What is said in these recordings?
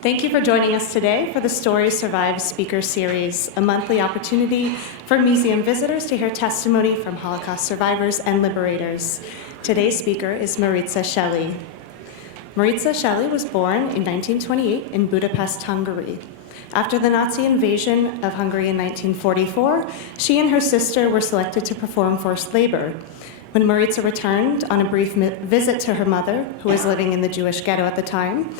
Thank you for joining us today for the Stories Survive Speaker Series, a monthly opportunity for museum visitors to hear testimony from Holocaust survivors and liberators. Today's speaker is Maritza Shelley. Maritza Shelley was born in 1928 in Budapest, Hungary. After the Nazi invasion of Hungary in 1944, she and her sister were selected to perform forced labor. When Maritza returned on a brief visit to her mother, who was living in the Jewish ghetto at the time,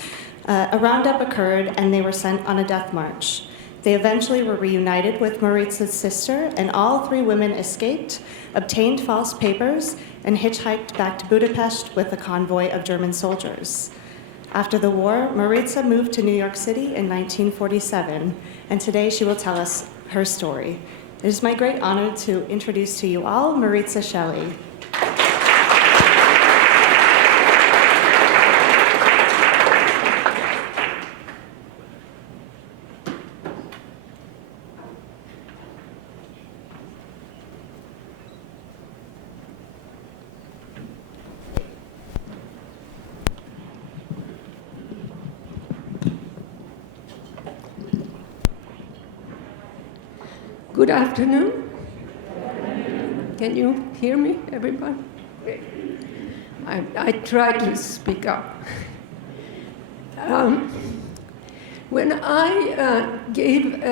a roundup occurred and they were sent on a death march. They eventually were reunited with Maritza's sister, and all three women escaped, obtained false papers, and hitchhiked back to Budapest with a convoy of German soldiers. After the war, Maritza moved to New York City in 1947, and today she will tell us her story. It is my great honor to introduce to you all Maritza Shelley. Good afternoon. Can you hear me, everybody? I try to speak up. When I gave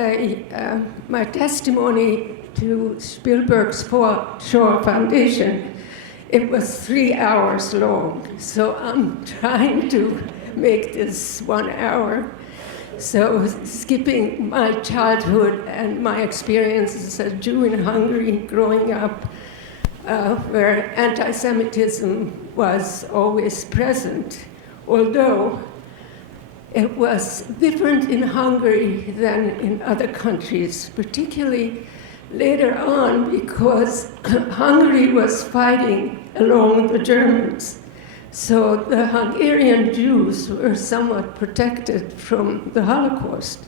my testimony to Spielberg's Shore Foundation, it was 3 hours long. So I'm trying to make this 1 hour. So skipping my childhood and my experiences as a Jew in Hungary growing up, where anti-Semitism was always present, although it was different in Hungary than in other countries, particularly later on because Hungary was fighting along the Germans. So the Hungarian Jews were somewhat protected from the Holocaust.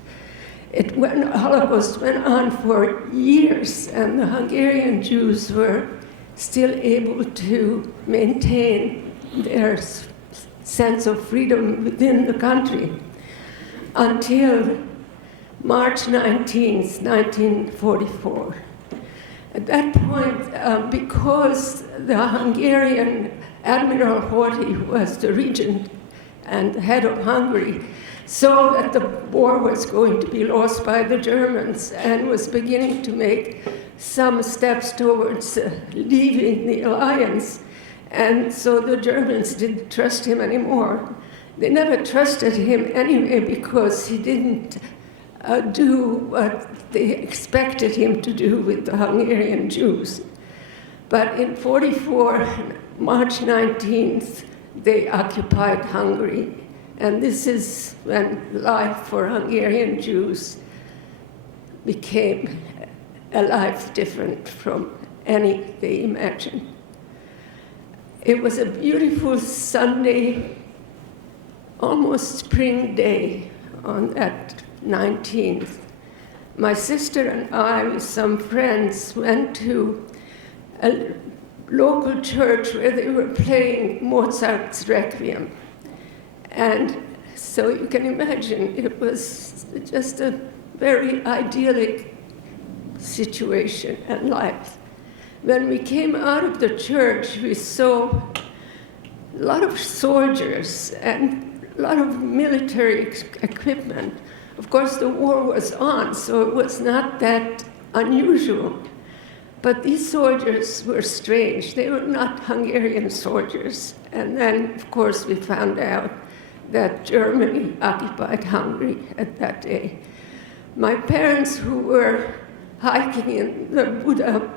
The Holocaust went on for years, and the Hungarian Jews were still able to maintain their sense of freedom within the country until March 19th, 1944. At that point, because the Hungarian Admiral Horthy was the regent and head of Hungary, saw that the war was going to be lost by the Germans and was beginning to make some steps towards leaving the alliance. And so the Germans didn't trust him anymore. They never trusted him anyway because he didn't do what they expected him to do with the Hungarian Jews. But in 44, March 19th, they occupied Hungary. And this is when life for Hungarian Jews became a life different from any they imagined. It was a beautiful Sunday, almost spring day on that 19th. My sister and I, with some friends, went to a local church where they were playing Mozart's Requiem. And so you can imagine it was just a very idyllic situation and life. When we came out of the church, we saw a lot of soldiers and a lot of military equipment. Of course, the war was on, so it was not that unusual. But these soldiers were strange. They were not Hungarian soldiers. And then, of course, we found out that Germany occupied Hungary at that day. My parents, who were hiking in the Buda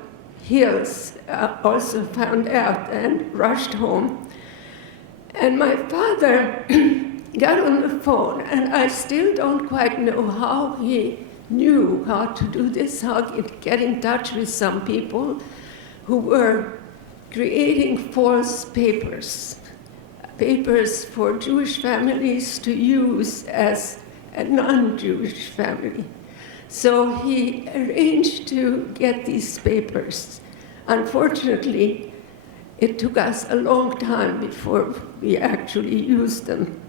hills, also found out and rushed home. And my father got on the phone, and I still don't quite know how he knew how to do this, how to get in touch with some people who were creating false papers for Jewish families to use as a non-Jewish family. So he arranged to get these papers. Unfortunately, it took us a long time before we actually used them.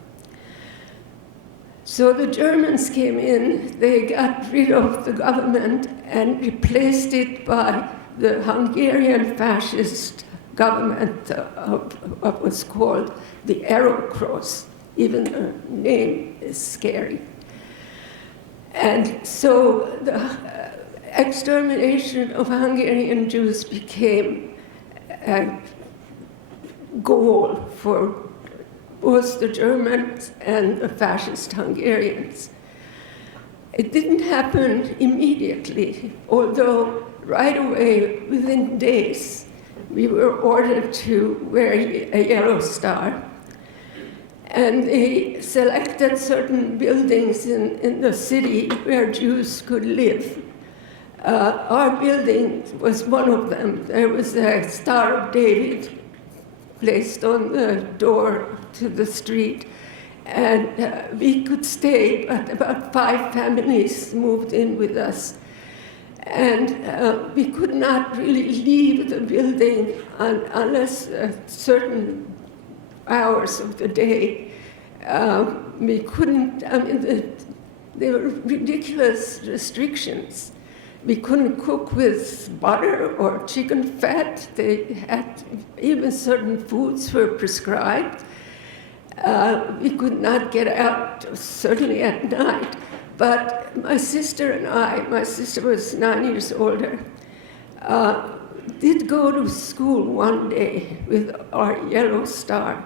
So the Germans came in, they got rid of the government and replaced it by the Hungarian Fascist government of what was called the Arrow Cross. Even the name is scary. And so the extermination of Hungarian Jews became a goal for both the Germans and the fascist Hungarians. It didn't happen immediately, although right away, within days, we were ordered to wear a yellow star. And they selected certain buildings in the city where Jews could live. Our building was one of them. There was a Star of David placed on the door to the street, and we could stay, but about 5 families moved in with us. And we could not really leave the building unless certain hours of the day. We couldn't, there were ridiculous restrictions. We couldn't cook with butter or chicken fat. They had, even certain foods were prescribed. We could not get out, certainly at night. But my sister and I, my sister was 9 years older, did go to school one day with our yellow star.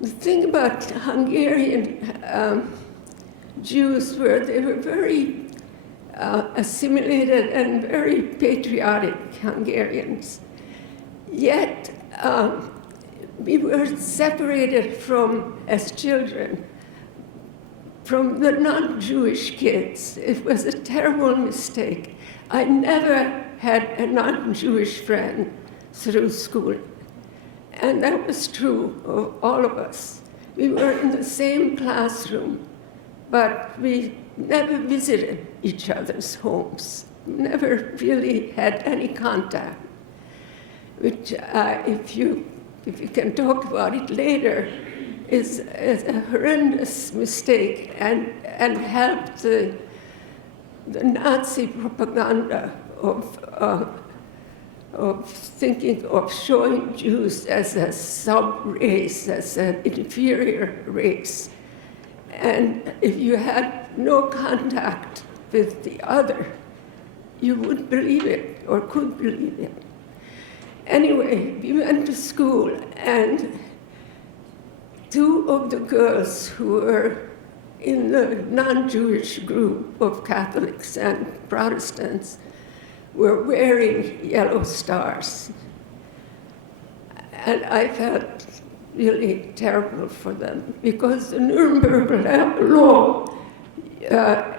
The thing about Hungarian Jews were they were very assimilated and very patriotic Hungarians. Yet we were separated from, as children, from the non-Jewish kids. It was a terrible mistake. I never had a non-Jewish friend through school. And that was true of all of us. We were in the same classroom, but we never visited each other's homes, never really had any contact, which if you can talk about it later, is a horrendous mistake and helped the Nazi propaganda of thinking of showing Jews as a sub-race, as an inferior race. And if you had no contact with the other, you wouldn't believe it or couldn't believe it. Anyway, we went to school, and 2 of the girls who were in the non-Jewish group of Catholics and Protestants were wearing yellow stars. And I felt really terrible for them, because the Nuremberg law,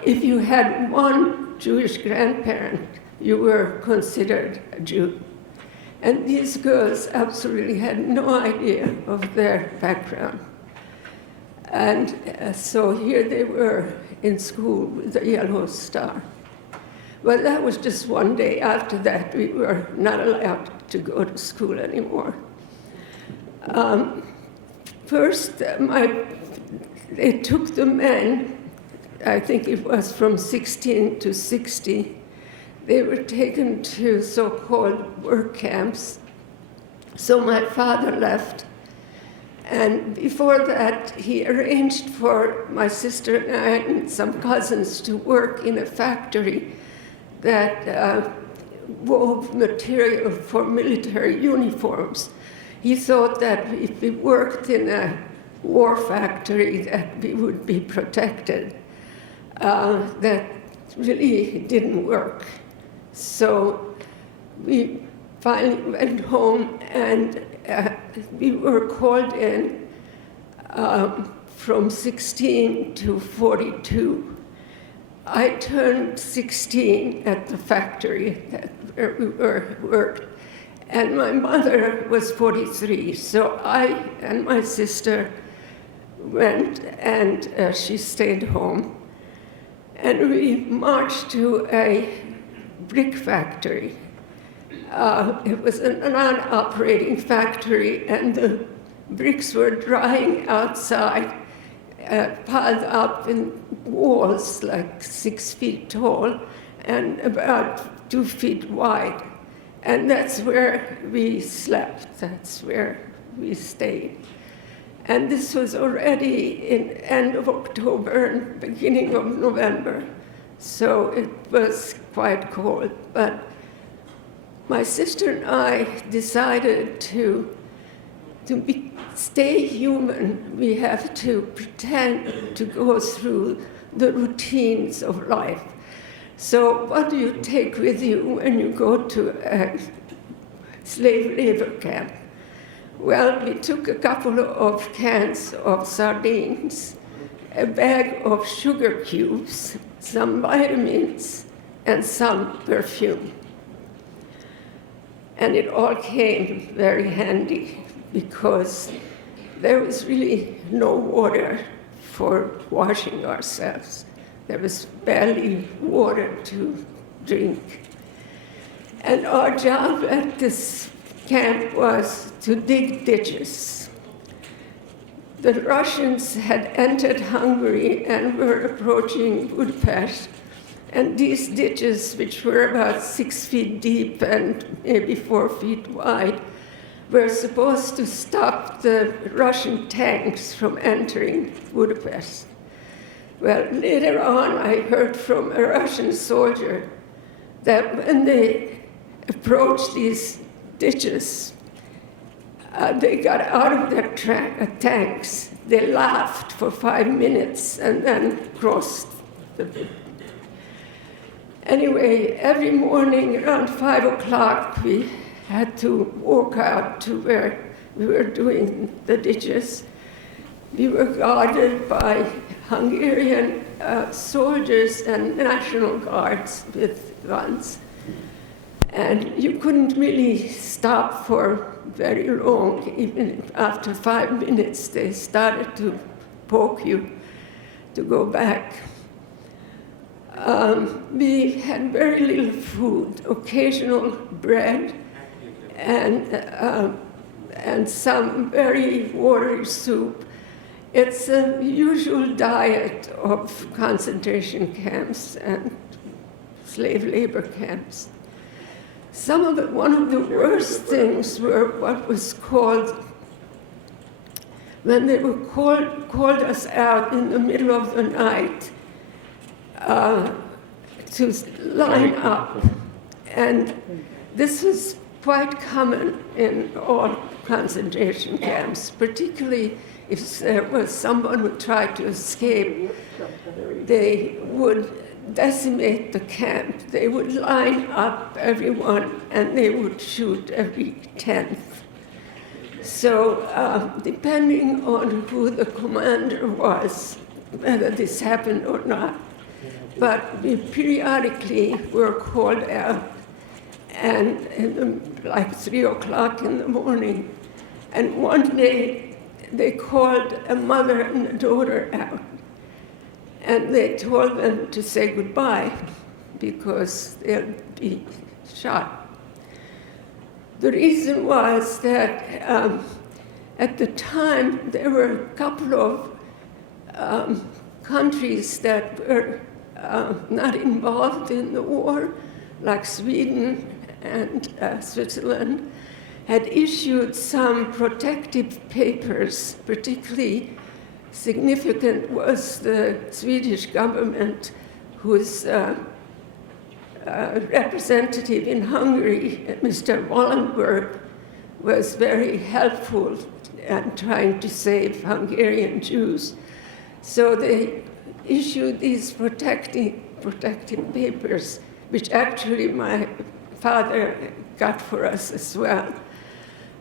if you had one Jewish grandparent, you were considered a Jew. And these girls absolutely had no idea of their background. And so here they were in school with a yellow star. Well, that was just one day. After that, we were not allowed to go to school anymore. First, they took the men, I think it was from 16 to 60. They were taken to so-called work camps. So my father left. And before that, he arranged for my sister and I and some cousins to work in a factory that wove material for military uniforms. He thought that if we worked in a war factory, that we would be protected. That really didn't work. So we finally went home, and we were called in from 16 to 42. I turned 16 at the factory where we worked, and my mother was 43. So I and my sister went, and she stayed home. And we marched to a brick factory. It was a non-operating factory, and the bricks were drying outside piled up in walls like 6 feet tall and about 2 feet wide. And that's where we slept, that's where we stayed. And this was already in end of October and beginning of November. So it was quite cold. But my sister and I decided to stay human. We have to pretend to go through the routines of life. So what do you take with you when you go to a slave labor camp? Well, we took a couple of cans of sardines, a bag of sugar cubes, some vitamins, and some perfume. And it all came very handy because there was really no water for washing ourselves. There was barely water to drink. And our job at this camp was to dig ditches. The Russians had entered Hungary and were approaching Budapest. And these ditches, which were about 6 feet deep and maybe 4 feet wide, were supposed to stop the Russian tanks from entering Budapest. Well, later on, I heard from a Russian soldier that when they approached these ditches, they got out of their tanks. They laughed for 5 minutes and then crossed the ditch. Anyway, every morning around 5 o'clock, we had to walk out to where we were doing the ditches. We were guarded by Hungarian soldiers and National Guards with guns. And you couldn't really stop for very long. Even after 5 minutes, they started to poke you to go back. We had very little food, occasional bread, and some very watery soup. It's a usual diet of concentration camps and slave labor camps. One of the worst things were what was called, when they were called us out in the middle of the night to line up. And this was quite common in all concentration camps, particularly if there was someone who tried to escape. They would decimate the camp. They would line up everyone and they would shoot every 10th. So depending on who the commander was, whether this happened or not, but we periodically were called out, and like 3 o'clock in the morning. And one day they called a mother and a daughter out, and they told them to say goodbye because they'll be shot. The reason was that at the time there were a couple of countries that were not involved in the war, like Sweden and Switzerland, had issued some protective papers. Particularly significant was the Swedish government, whose representative in Hungary, Mr. Wallenberg, was very helpful in trying to save Hungarian Jews. So they issued these protective papers, which actually my father got for us as well,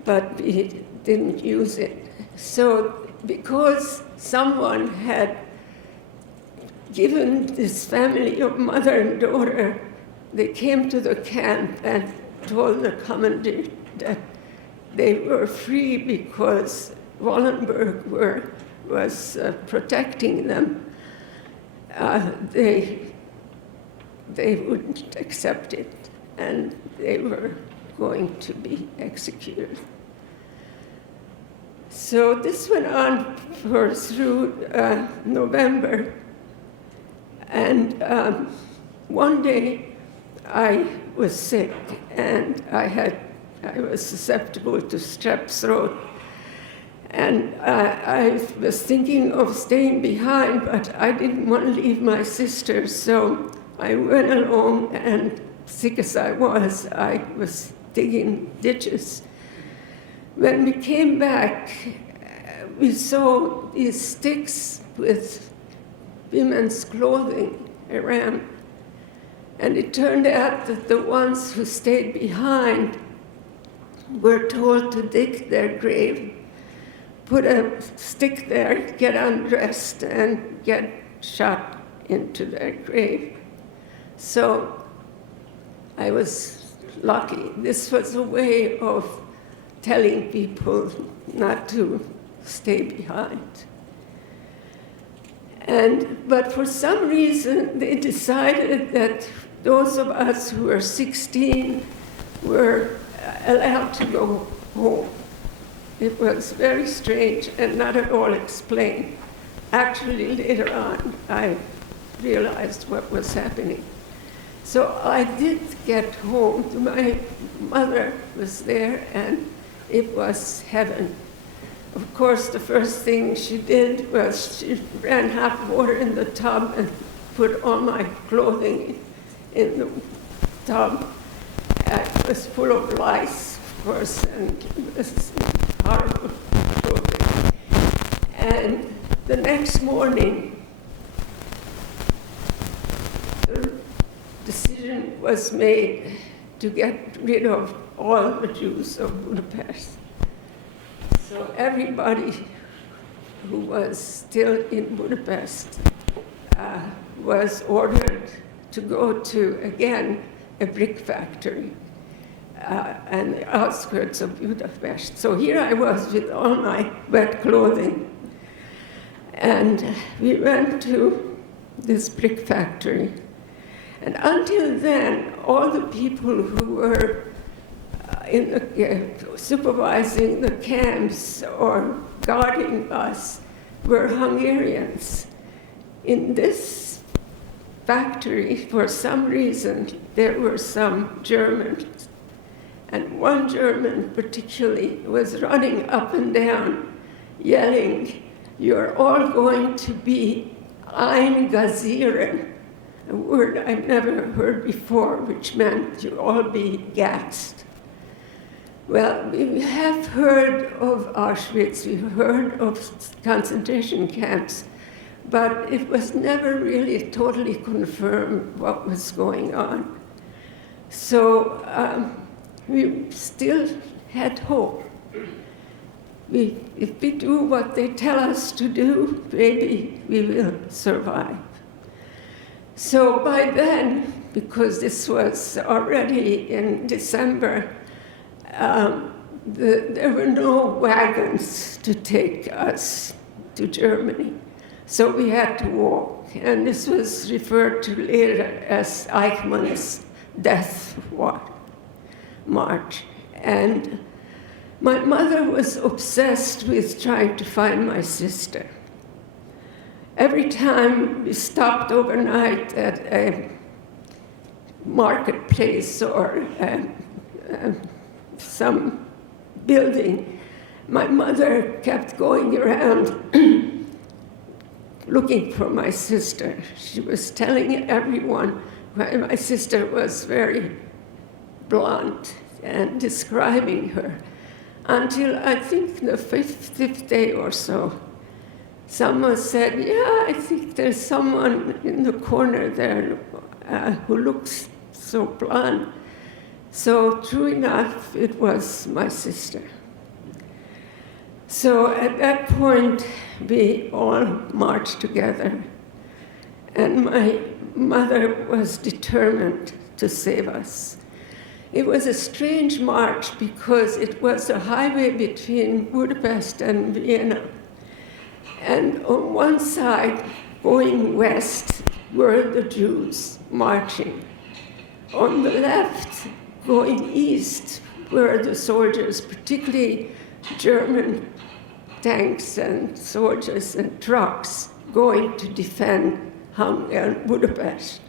but we didn't use it. So because someone had given this family of mother and daughter, they came to the camp and told the commandant that they were free because Wallenberg was protecting them. They wouldn't accept it, and they were going to be executed. So this went on through November. And one day I was sick, and I was susceptible to strep throat. And I was thinking of staying behind, but I didn't want to leave my sister, so I went along, and sick as I was digging ditches. When we came back, we saw these sticks with women's clothing around. And it turned out that the ones who stayed behind were told to dig their grave, put a stick there, get undressed, and get shot into their grave. So I was lucky. This was a way of telling people not to stay behind. But for some reason, they decided that those of us who were 16 were allowed to go home. It was very strange and not at all explained. Actually, later on, I realized what was happening. So I did get home. My mother was there, and it was heaven. Of course, the first thing she did was she ran hot water in the tub and put all my clothing in the tub. It was full of lice, of course, and it was horrible clothing. And the next morning, the decision was made to get rid of all the Jews of Budapest. So everybody who was still in Budapest was ordered to go to, again, a brick factory and the outskirts of Budapest. So here I was with all my wet clothing. And we went to this brick factory. And until then, all the people who were supervising the camps or guarding us were Hungarians. In this factory, for some reason, there were some Germans. And one German particularly was running up and down, yelling, "You're all going to be eingasieren," a word I've never heard before, which meant you all be gassed. Well, we have heard of Auschwitz, we've heard of concentration camps, but it was never really totally confirmed what was going on. So we still had hope. If we do what they tell us to do, maybe we will survive. So by then, because this was already in December, there were no wagons to take us to Germany. So we had to walk. And this was referred to later as Eichmann's death march. And my mother was obsessed with trying to find my sister. Every time we stopped overnight at a marketplace or some building, my mother kept going around looking for my sister. She was telling everyone why my sister was very blunt and describing her, until I think the fifth day or so, someone said, "Yeah, I think there's someone in the corner there who looks so blunt." So true enough, it was my sister. So at that point, we all marched together, and my mother was determined to save us. It was a strange march because it was a highway between Budapest and Vienna. And on one side, going west, were the Jews marching. On the left, going east, were the soldiers, particularly German tanks and soldiers and trucks going to defend Hungary and Budapest.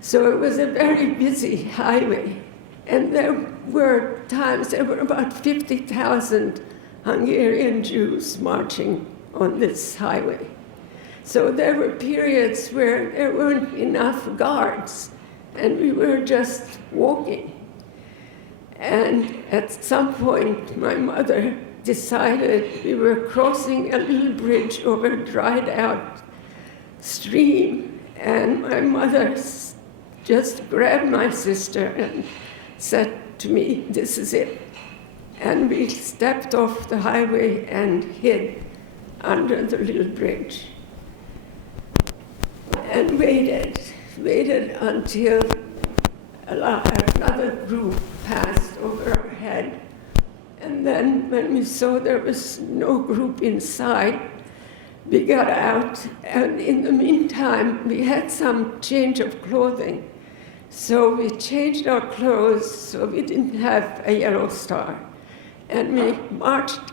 So it was a very busy highway. And there were times, there were about 50,000 Hungarian Jews marching on this highway. So there were periods where there weren't enough guards, and we were just walking. And at some point, my mother decided we were crossing a little bridge over a dried out stream, and my mother just grabbed my sister and said to me, "This is it." And we stepped off the highway and hid under the little bridge. And waited until another group passed over our head. And then when we saw there was no group inside, we got out, and in the meantime, we had some change of clothing. So we changed our clothes so we didn't have a yellow star. And we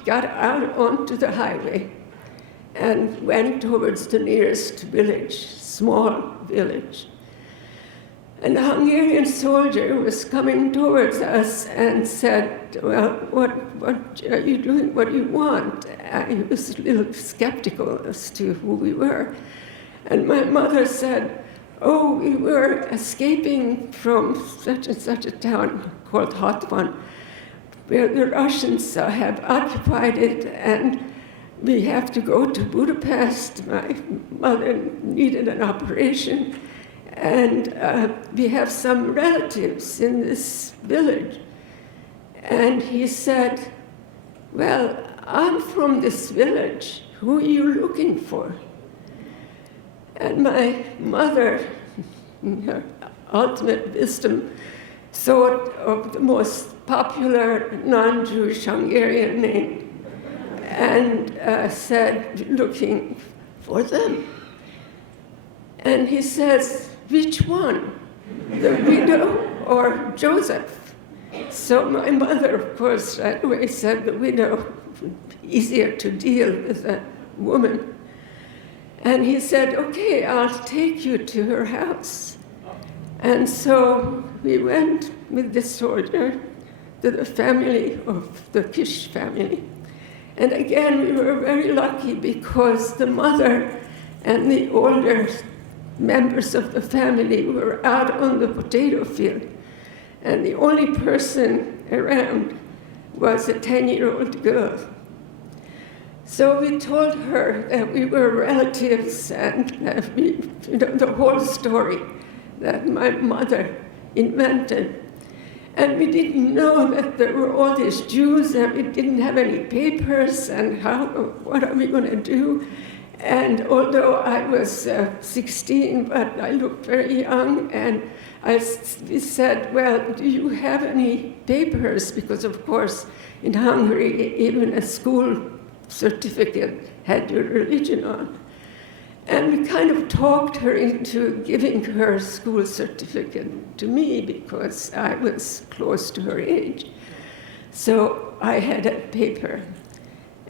got out onto the highway and went towards the nearest village, small village. And a Hungarian soldier was coming towards us and said, "Well, what are you doing? What do you want?" He was a little skeptical as to who we were. And my mother said, "Oh, we were escaping from such and such a town called Hatvan, where the Russians have occupied it, and we have to go to Budapest. My mother needed an operation, and we have some relatives in this village." And he said, "Well, I'm from this village. Who are you looking for?" And my mother, in her ultimate wisdom, thought of the most popular non-Jewish Hungarian name and said, "Looking for them." And he says, "Which one? The widow or Joseph?" So my mother, of course, right away said the widow, easier to deal with a woman. And he said, "Okay, I'll take you to her house." And so we went with the soldier to the family of the Kish family. And again, we were very lucky because the mother and the older members of the family were out on the potato field. And the only person around was a 10-year-old girl. So we told her that we were relatives and that the whole story that my mother invented. And we didn't know that there were all these Jews and we didn't have any papers and what are we going to do? And although I was 16, but I looked very young, and we said, "Well, do you have any papers?" Because of course in Hungary, even a school certificate had your religion on. And we kind of talked her into giving her school certificate to me because I was close to her age. So I had a paper.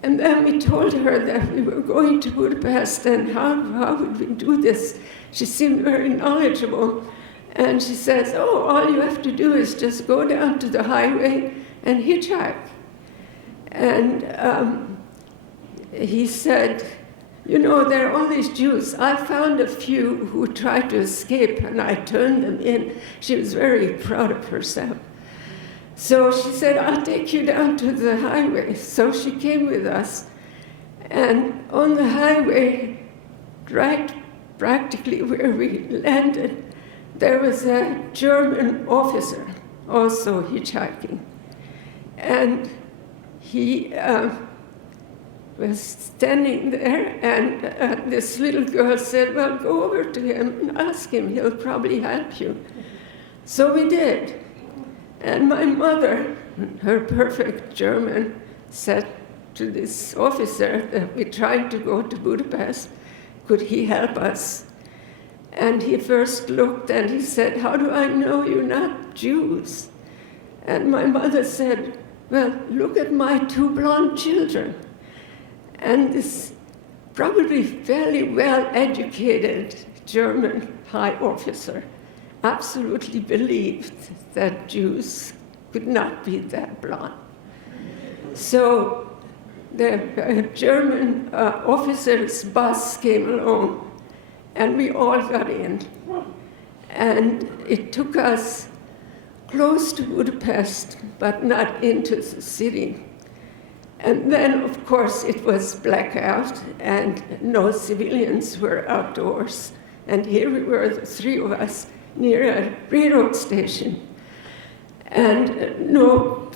And then we told her that we were going to Budapest and how would we do this? She seemed very knowledgeable. And she says, "Oh, all you have to do is just go down to the highway and hitchhike." And he said, "You know, there are all these Jews. I found a few who tried to escape, and I turned them in." She was very proud of herself. So she said, "I'll take you down to the highway." So she came with us. And on the highway, right practically where we landed, there was a German officer also hitchhiking. And he was standing there, and this little girl said, "Well, go over to him and ask him. He'll probably help you." So we did. And my mother, her perfect German, said to this officer that we're trying to go to Budapest. Could he help us? And he first looked and he said, "How do I know you're not Jews?" And my mother said, "Well, look at my two blonde children." And this probably fairly well-educated German high officer absolutely believed that Jews could not be that blonde. So the German officer's bus came along, and we all got in. And it took us close to Budapest, but not into the city. And then, of course, it was blackout, and no civilians were outdoors. And here we were, the three of us, near a railroad station. And no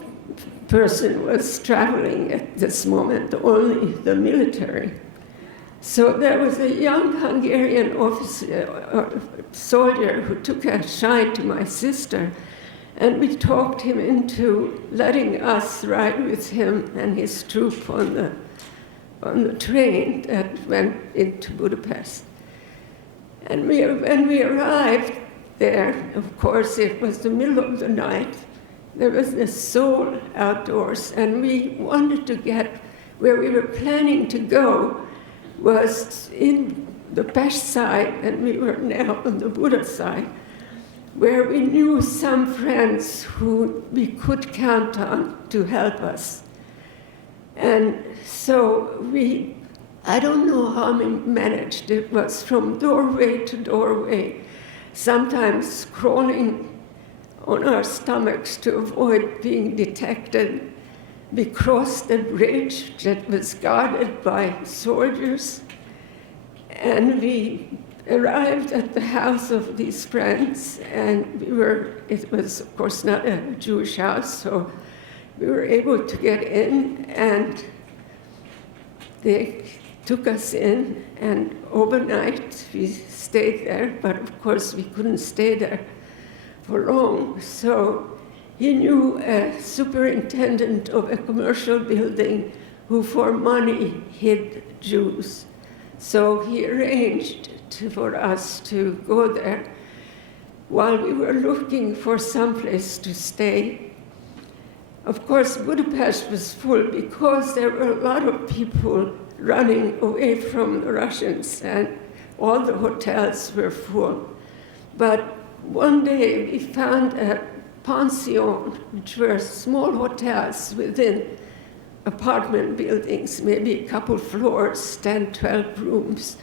person was traveling at this moment, only the military. So there was a young Hungarian soldier who took a shine to my sister, and we talked him into letting us ride with him and his troop on the train that went into Budapest. And when we arrived there, of course, it was the middle of the night. There was this soul outdoors, and we wanted to get where we were planning to go was in the Pest side, and we were now on the Buda side, where we knew some friends who we could count on to help us. And so I don't know how we managed. It was from doorway to doorway, sometimes crawling on our stomachs to avoid being detected. We crossed a bridge that was guarded by soldiers, and we arrived at the house of these friends, and it was of course not a Jewish house, so we were able to get in, and they took us in, and overnight we stayed there, but of course we couldn't stay there for long. So he knew a superintendent of a commercial building who for money hid Jews. So he arranged for us to go there while we were looking for some place to stay. Of course, Budapest was full because there were a lot of people running away from the Russians, and all the hotels were full. But one day we found a Pantheon, which were small hotels within apartment buildings, maybe a couple floors, 10, 12 rooms.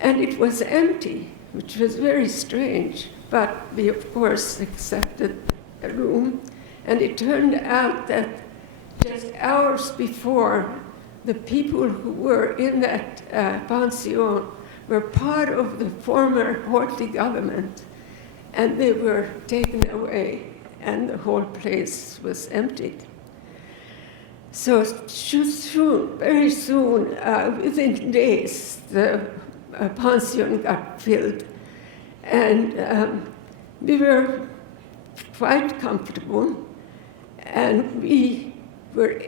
And it was empty, which was very strange. But we, of course, accepted a room. And it turned out that just hours before, the people who were in that Pantheon were part of the former Horthy government. And they were taken away, and the whole place was emptied. So soon, very soon, within days, the Pantheon got filled. And we were quite comfortable. And we were,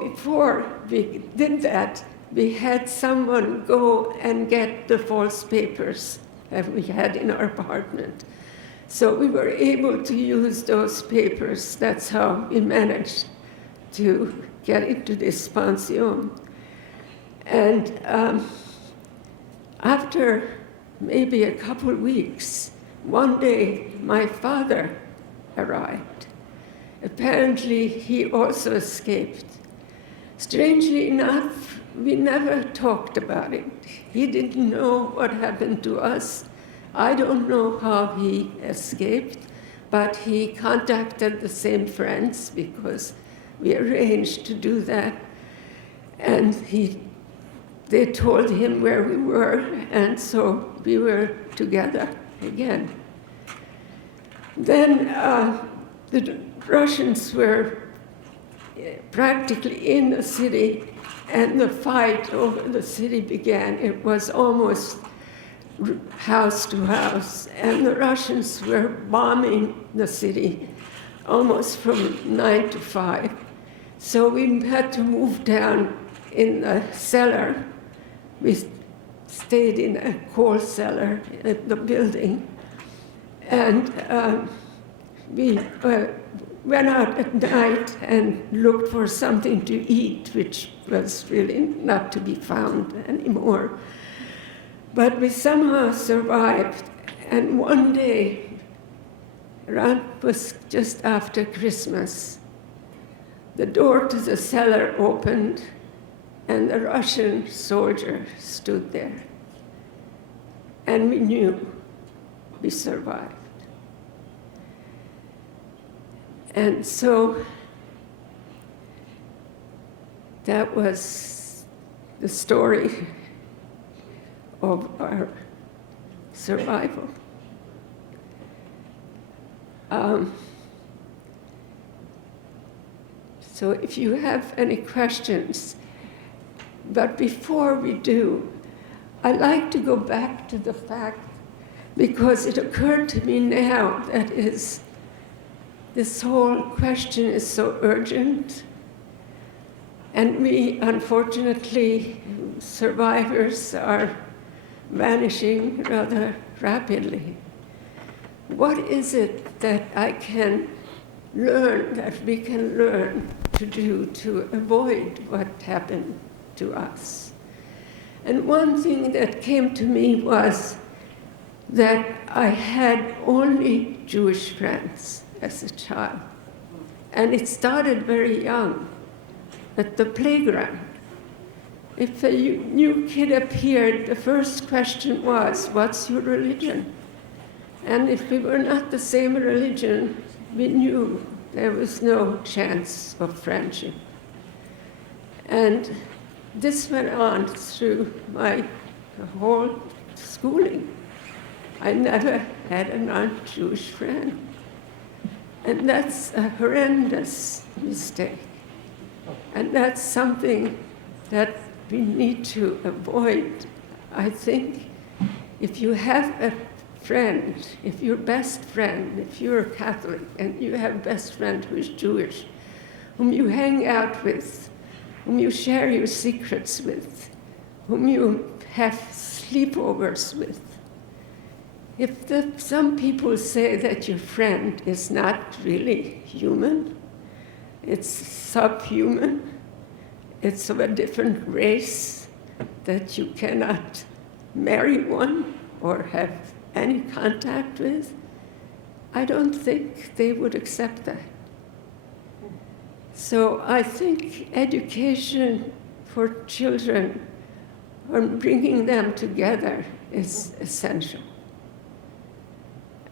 before we did that, we had someone go and get the false papers that we had in our apartment. So we were able to use those papers. That's how we managed to get into this Pantheon. And after maybe a couple weeks, one day my father arrived. Apparently, he also escaped. Strangely enough, we never talked about it. He didn't know what happened to us. I don't know how he escaped, but he contacted the same friends because we arranged to do that. And they told him where we were, and so we were together again. Then the Russians were practically in the city, and the fight over the city began. It was almost house to house, and the Russians were bombing the city almost from 9 to 5. So we had to move down in the cellar. We stayed in a coal cellar at the building, and we went out at night and looked for something to eat, which was really not to be found anymore. But we somehow survived. And one day, around was just after Christmas, the door to the cellar opened and a Russian soldier stood there. And we knew we survived. And so that was the story of our survival. So if you have any questions, but before we do, I'd like to go back to the fact, because it occurred to me now that this whole question is so urgent, and we, unfortunately, survivors are vanishing rather rapidly. What is it that I can learn, that we can learn to do to avoid what happened to us? And one thing that came to me was that I had only Jewish friends as a child. And it started very young, at the playground. If a new kid appeared, the first question was, "What's your religion?" And if we were not the same religion, we knew there was no chance of friendship. And this went on through my whole schooling. I never had a non-Jewish friend. And that's a horrendous mistake. And that's something that we need to avoid. I think if you have a friend, if your best friend, if you're a Catholic and you have a best friend who is Jewish, whom you hang out with, whom you share your secrets with, whom you have sleepovers with, if some people say that your friend is not really human, it's subhuman, it's of a different race, that you cannot marry one or have any contact with, I don't think they would accept that. So I think education for children, and bringing them together, is essential.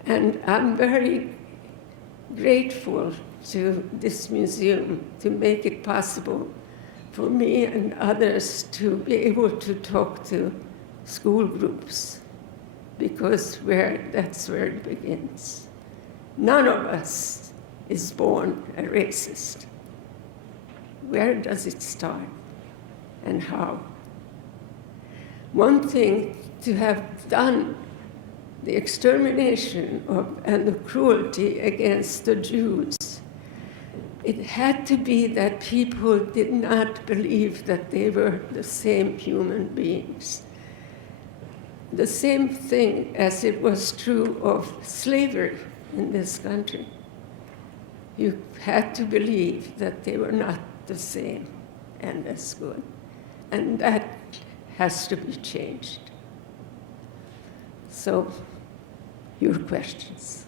And I'm very grateful to this museum to make it possible for me and others to be able to talk to school groups, because that's where it begins. None of us is born a racist. Where does it start and how? One thing to have done the extermination and the cruelty against the Jews, it had to be that people did not believe that they were the same human beings. The same thing as it was true of slavery in this country. You had to believe that they were not the same and as good. And that has to be changed. So, your questions.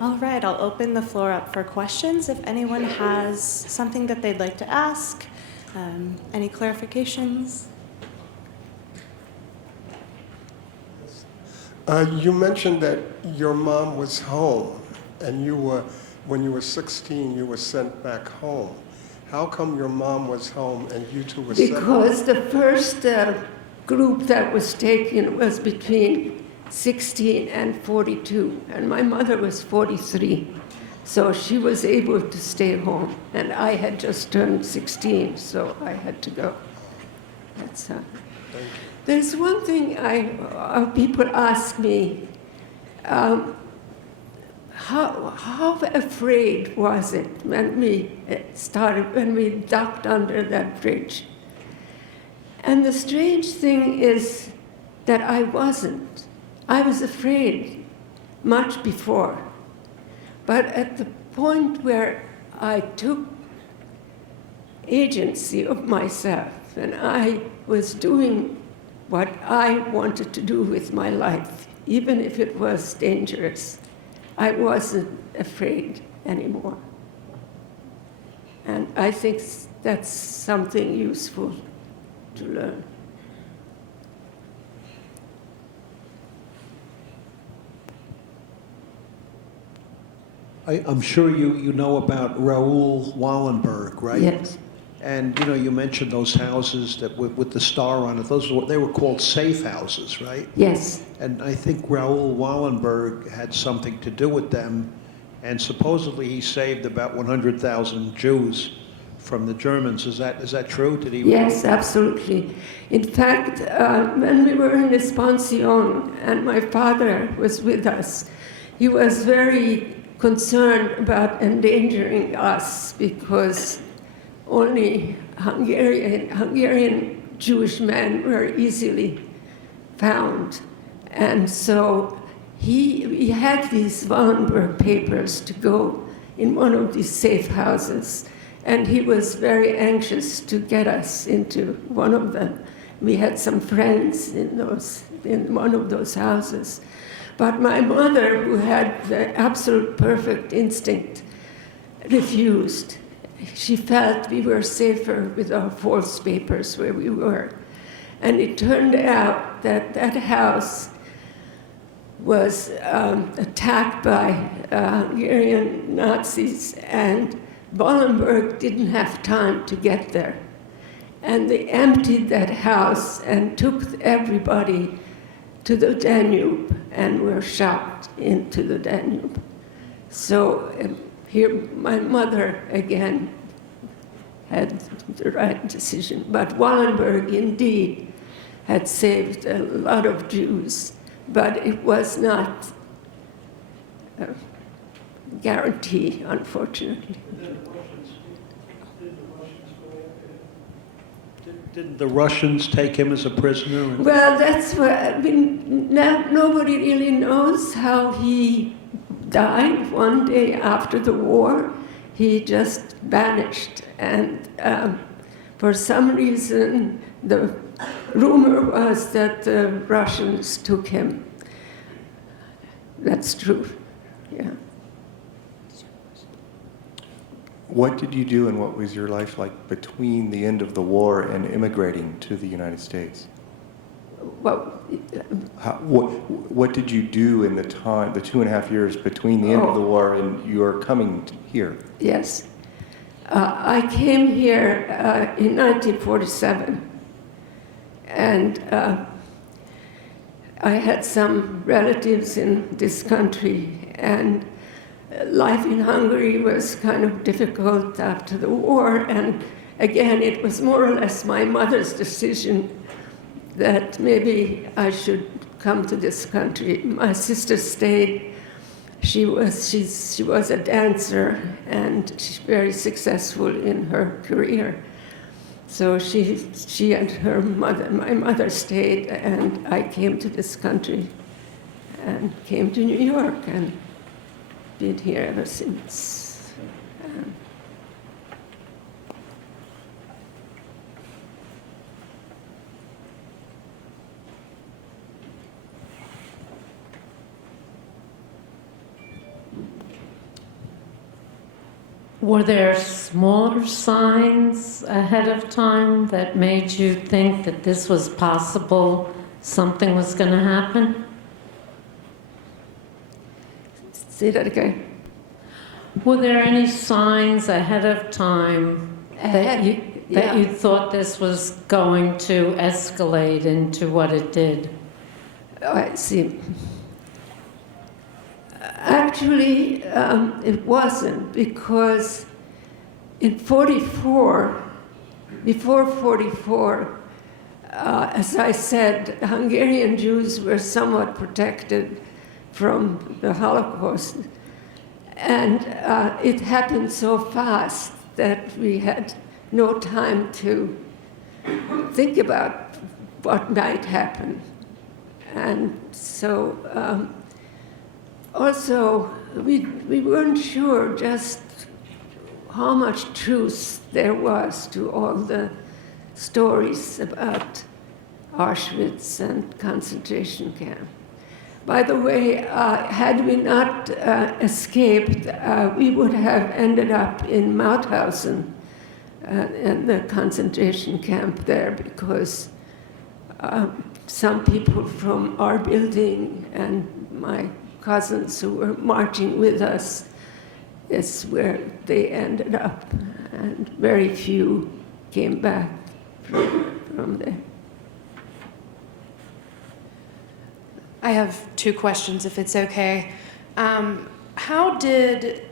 All right, I'll open the floor up for questions. If anyone has something that they'd like to ask, any clarifications? You mentioned that your mom was home, and when you were 16, you were sent back home. How come your mom was home and you two were sent home? Because the first group that was taken was between 16 and 42, and my mother was 43. So she was able to stay home, and I had just turned 16, so I had to go. That's There's one thing people ask me, how afraid was it when we ducked under that bridge? And the strange thing is that I wasn't. I was afraid much before. But at the point where I took agency of myself and I was doing what I wanted to do with my life, even if it was dangerous, I wasn't afraid anymore. And I think that's something useful to learn. I'm sure you know about Raoul Wallenberg, right? Yes. And you mentioned those houses that with the star on it. They were called safe houses, right? Yes. And I think Raoul Wallenberg had something to do with them, and supposedly he saved about 100,000 Jews from the Germans. Is that true? Did he? Yes, absolutely. In fact, when we were in this Pantheon and my father was with us, he was very concerned about endangering us because only Hungarian Jewish men were easily found. And so he had these Wallenberg papers to go in one of these safe houses. And he was very anxious to get us into one of them. We had some friends in one of those houses. But my mother, who had the absolute perfect instinct, refused. She felt we were safer with our false papers where we were. And it turned out that that house was attacked by Hungarian Nazis, and Wallenberg didn't have time to get there. And they emptied that house and took everybody to the Danube and were shot into the Danube. So here my mother again had the right decision. But Wallenberg indeed had saved a lot of Jews, but it was not a guarantee, unfortunately. Didn't the Russians take him as a prisoner? Well, that's what, I mean, nobody really knows how he died. One day after the war, he just vanished. And for some reason, the rumor was that the Russians took him. That's true, yeah. What did you do and what was your life like between the end of the war and immigrating to the United States? Well, What did you do in the 2.5 years between the end of the war and your coming here? yes. I came here in 1947, and I had some relatives in this country, and life in Hungary was kind of difficult after the war, and again, it was more or less my mother's decision that maybe I should come to this country. My sister stayed. She was a dancer, and she's very successful in her career. So she and her mother, my mother stayed, and I came to this country and came to New York and been here ever since. Were there smaller signs ahead of time that made you think that this was possible, something was going to happen? Say that again. Were there any signs ahead of time that you thought this was going to escalate into what it did? Oh, I see. Actually, it wasn't, because in 44, before 44, as I said, Hungarian Jews were somewhat protected from the Holocaust. And it happened so fast that we had no time to think about what might happen. And so also we weren't sure just how much truth there was to all the stories about Auschwitz and concentration camp. By the way, had we not escaped, we would have ended up in Mauthausen, in the concentration camp there, because some people from our building and my cousins who were marching with us is where they ended up, and very few came back from there. I have 2 questions, if it's okay. How did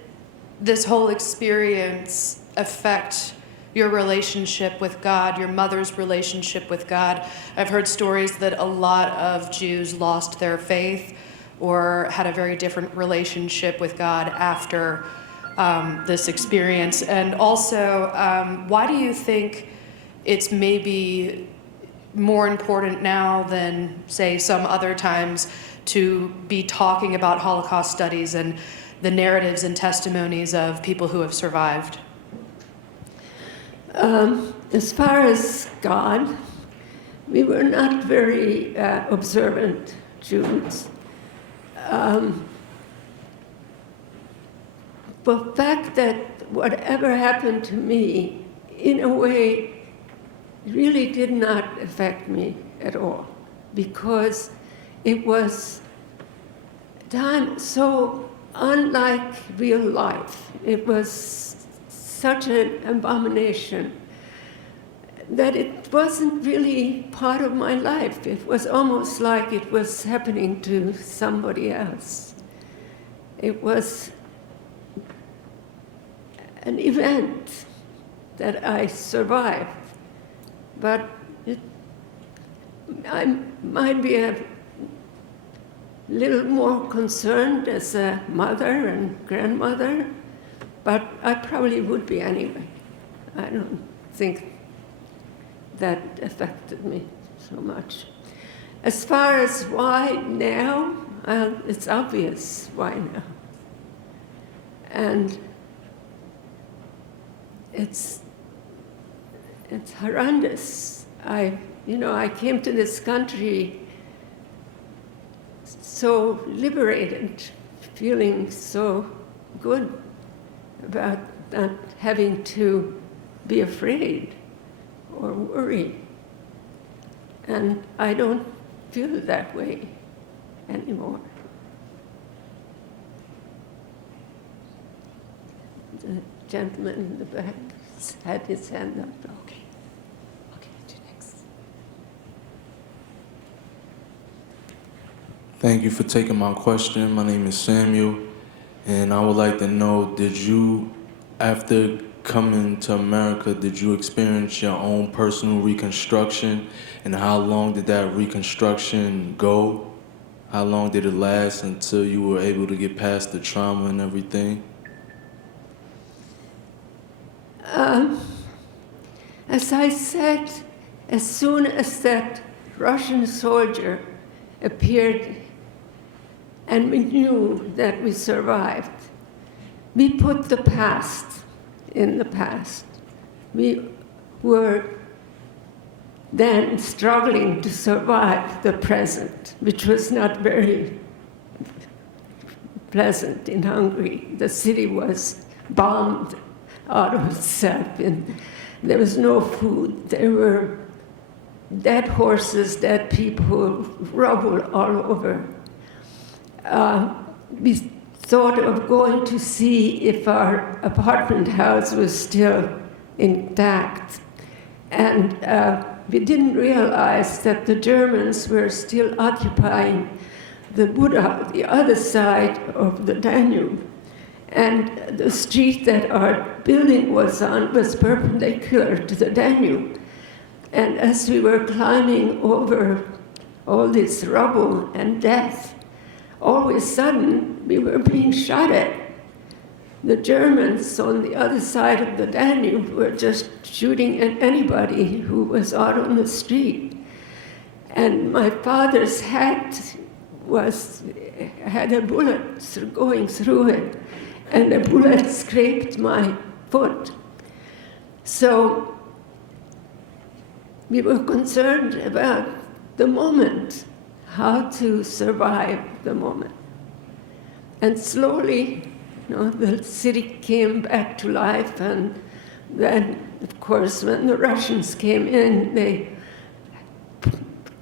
this whole experience affect your relationship with God, your mother's relationship with God? I've heard stories that a lot of Jews lost their faith or had a very different relationship with God after this experience. And also, why do you think it's maybe more important now than, say, some other times to be talking about Holocaust studies and the narratives and testimonies of people who have survived? As far as God, we were not very observant Jews. The fact that whatever happened to me, in a way, really did not affect me at all, because it was time so unlike real life. It was such an abomination that it wasn't really part of my life. It was almost like it was happening to somebody else. It was an event that I survived. But I might be a little more concerned as a mother and grandmother, but I probably would be anyway. I don't think that affected me so much. As far as why now, it's obvious why now. And it's horrendous. I came to this country so liberated, feeling so good about not having to be afraid or worry. And I don't feel that way anymore. The gentleman in the back had his hand up. Okay, do next. Thank you for taking my question. My name is Samuel, and I would like to know, did you, after coming to America, did you experience your own personal reconstruction, and how long did that reconstruction go? How long did it last until you were able to get past the trauma and everything? As I said, as soon as that Russian soldier appeared and we knew that we survived, we put the past in the past. We were then struggling to survive the present, which was not very pleasant in Hungary. The city was bombed out of itself, and there was no food. There were dead horses, dead people, rubble all over. We thought of going to see if our apartment house was still intact. And we didn't realize that the Germans were still occupying the Buda, the other side of the Danube. And the street that our building was on was perpendicular to the Danube. And as we were climbing over all this rubble and death, all of a sudden we were being shot at. the Germans on the other side of the Danube were just shooting at anybody who was out on the street. And my father's hat had a bullet going through it, and the bullet scraped my foot. So we were concerned about the moment, how to survive the moment. And slowly, the city came back to life, and then, of course, when the Russians came in, they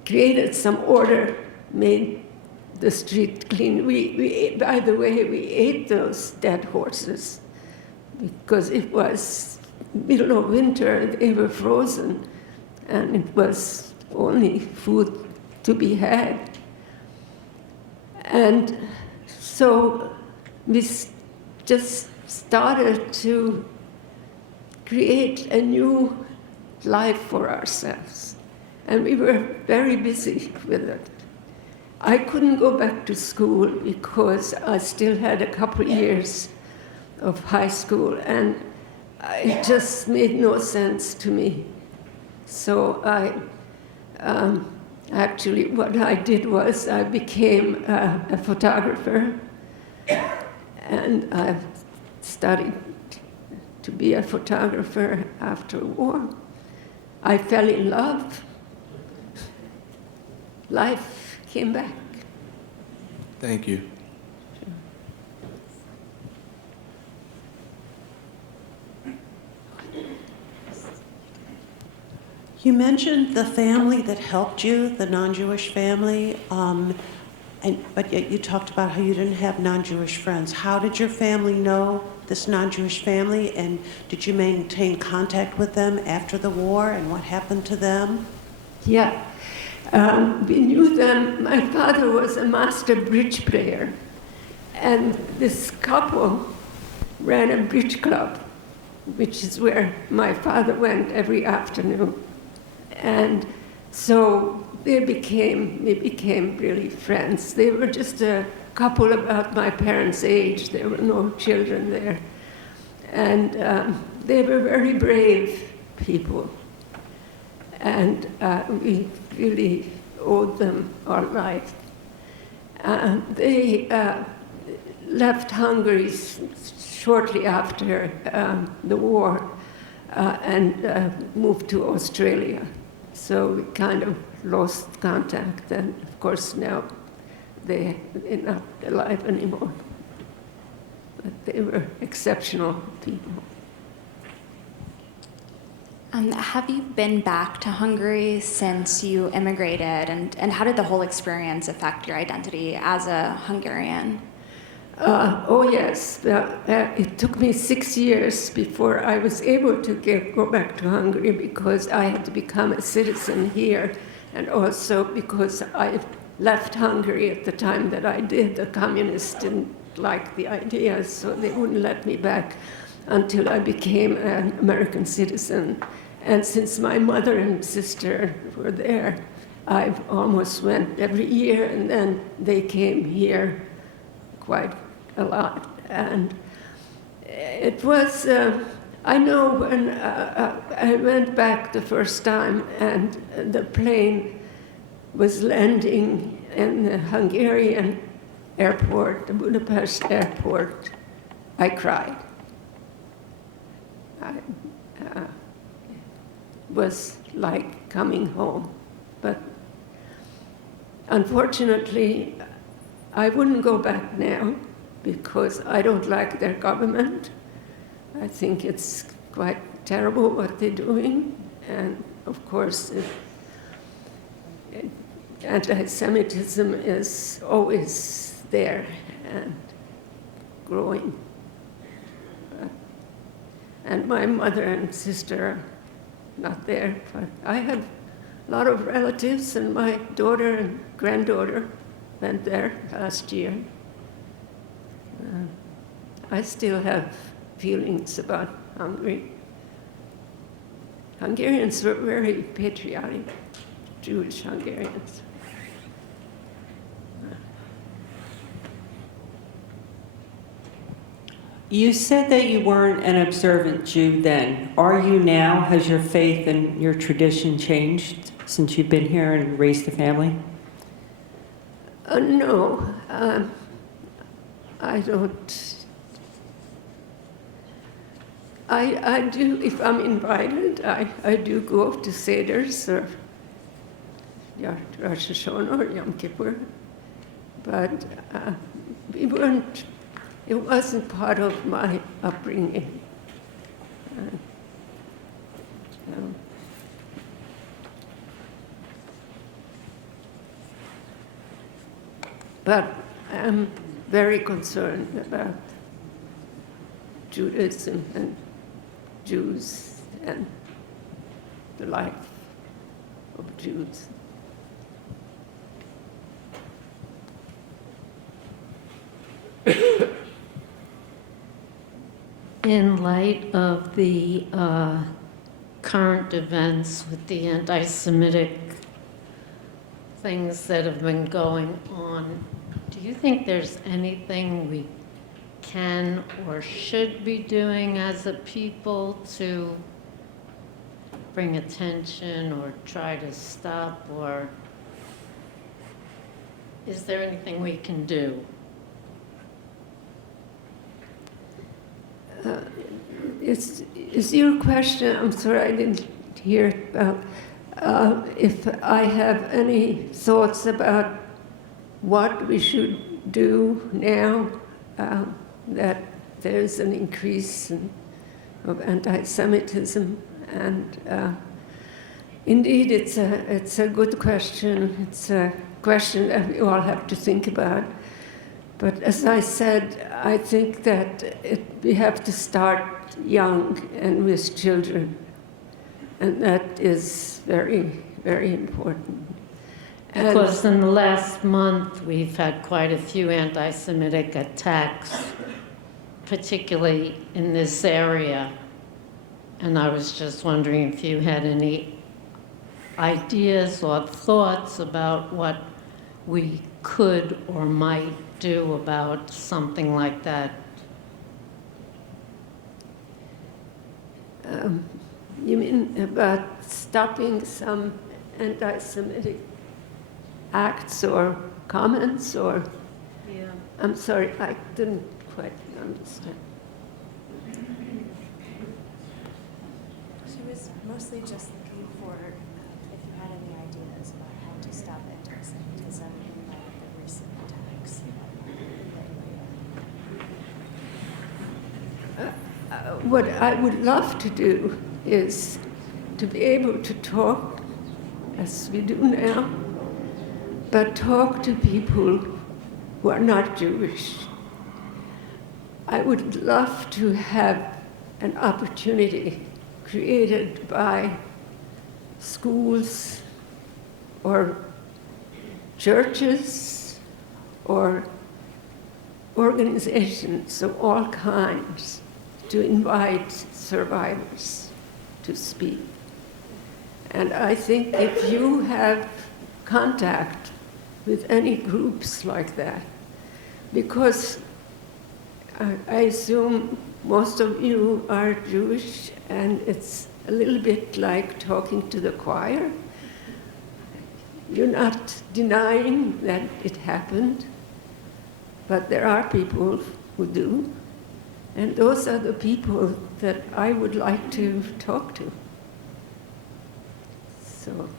created some order, made the street clean. By the way, we ate those dead horses because it was middle of winter, they were frozen, and it was only food to be had. And so we just started to create a new life for ourselves. And we were very busy with it. I couldn't go back to school because I still had a couple years of high school, and it just made no sense to me. So actually what I did was I became a photographer, and I studied to be a photographer after war. I fell in love. Life came back. Thank you. You mentioned the family that helped you, the non-Jewish family, but yet you talked about how you didn't have non-Jewish friends. How did your family know this non-Jewish family, and did you maintain contact with them after the war, and what happened to them? Yeah. We knew them. My father was a master bridge player, and this couple ran a bridge club, which is where my father went every afternoon. And so we became really friends. They were just a couple about my parents' age. There were no children there. And they were very brave people. And we really owed them our life. They left Hungary shortly after the war and moved to Australia. So we kind of lost contact, and of course now they're not alive anymore. But they were exceptional people. Have you been back to Hungary since you immigrated, and how did the whole experience affect your identity as a Hungarian? Oh yes, it took me 6 years before I was able to go back to Hungary, because I had to become a citizen here, and also because I left Hungary at the time that I did. The communists didn't like the idea, so they wouldn't let me back until I became an American citizen. And since my mother and sister were there, I almost went every year, and then they came here quite a lot. And it was, I know when I went back the first time and the plane was landing in the Hungarian airport, the Budapest airport, I cried. Was like coming home. But unfortunately, I wouldn't go back now because I don't like their government. I think it's quite terrible what they're doing. And of course, anti-Semitism is always there and growing. And my mother and sister are not there, but I have a lot of relatives, and my daughter and granddaughter went there last year. I still have feelings about Hungary. Hungarians were very patriotic, Jewish Hungarians. You said that you weren't an observant Jew then. Are you now? Has your faith and your tradition changed since you've been here and raised a family? No, I don't. I do, if I'm invited, I do go to Seders or Rosh Hashanah or Yom Kippur. But it wasn't part of my upbringing. But I'm very concerned about Judaism and Jews and the life of Jews. In light of the current events with the anti-Semitic things that have been going on, do you think there's anything we can or should be doing as a people to bring attention or try to stop, or is there anything we can do? Is your question, I'm sorry, I didn't hear if I have any thoughts about what we should do now that there's an increase of anti-Semitism, and indeed it's a good question. It's a question that we all have to think about. But as I said, I think that we have to start young and with children, and that is very, very important. Because in the last month, we've had quite a few anti-Semitic attacks, particularly in this area. And I was just wondering if you had any ideas or thoughts about what we could or might do about something like that. You mean about stopping some anti-Semitic acts or comments, or? Yeah. I'm sorry, I didn't quite understand. She was mostly just looking for if you had any ideas about how to stop anti-Semitism in light of the recent attacks. What I would love to do is to be able to talk, as we do now, but talk to people who are not Jewish. I would love to have an opportunity created by schools or churches or organizations of all kinds to invite survivors to speak. And I think if you have contact with any groups like that, because I assume most of you are Jewish, and it's a little bit like talking to the choir. You're not denying that it happened, but there are people who do. And those are the people that I would like to talk to. So.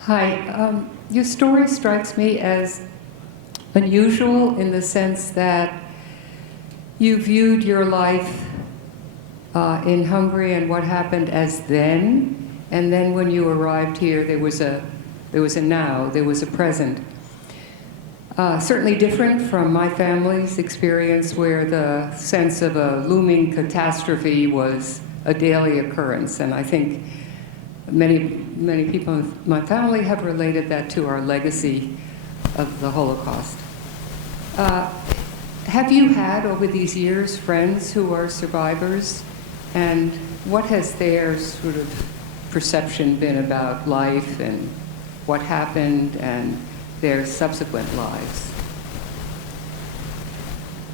Hi, your story strikes me as unusual in the sense that you viewed your life in Hungary and what happened as then, and then when you arrived here, there was a now, there was a present. Certainly different from my family's experience, where the sense of a looming catastrophe was a daily occurrence, and I think many people in my family have related that to our legacy of the Holocaust. Have you had over these years friends who are survivors, and what has their sort of perception been about life and what happened and their subsequent lives?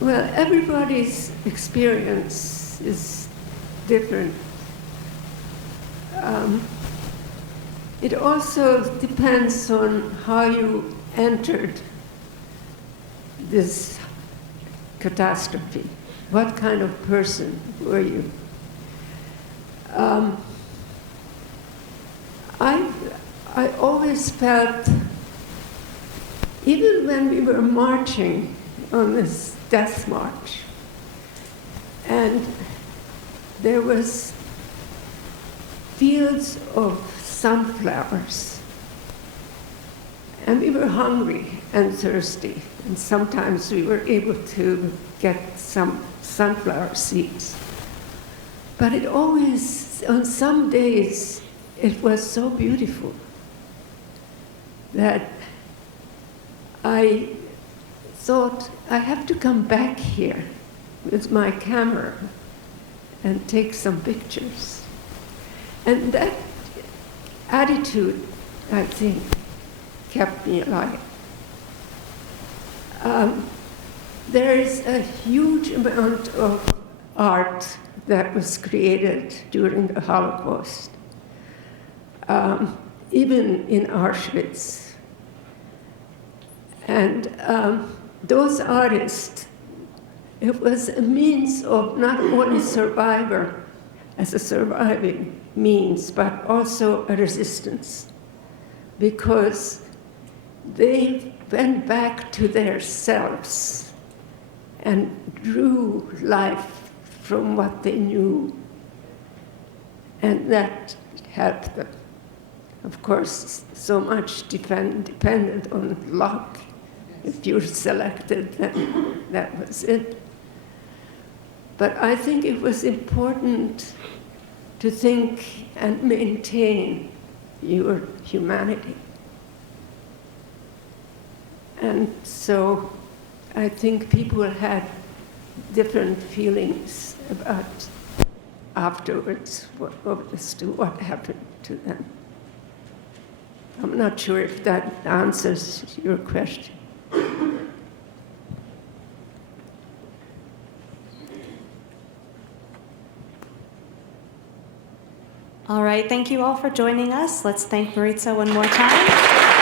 Well, everybody's experience is different. It also depends on how you entered this catastrophe. What kind of person were you? I always felt, even when we were marching on this death march, and there was fields of sunflowers, and we were hungry and thirsty, and sometimes we were able to get some sunflower seeds. But it always, on some days, it was so beautiful that I thought, I have to come back here with my camera and take some pictures. And that attitude, I think, kept me alive. There is a huge amount of art that was created during the Holocaust, even in Auschwitz. And those artists, it was a means of not only survivor as a surviving means, but also a resistance, because they went back to their selves and drew life from what they knew, and that helped them. Of course, so much depended on luck. If you're selected, then that was it. But I think it was important to think and maintain your humanity. And so I think people had different feelings about afterwards as to what happened to them. I'm not sure if that answers your question. All right, thank you all for joining us. Let's thank Maritza one more time.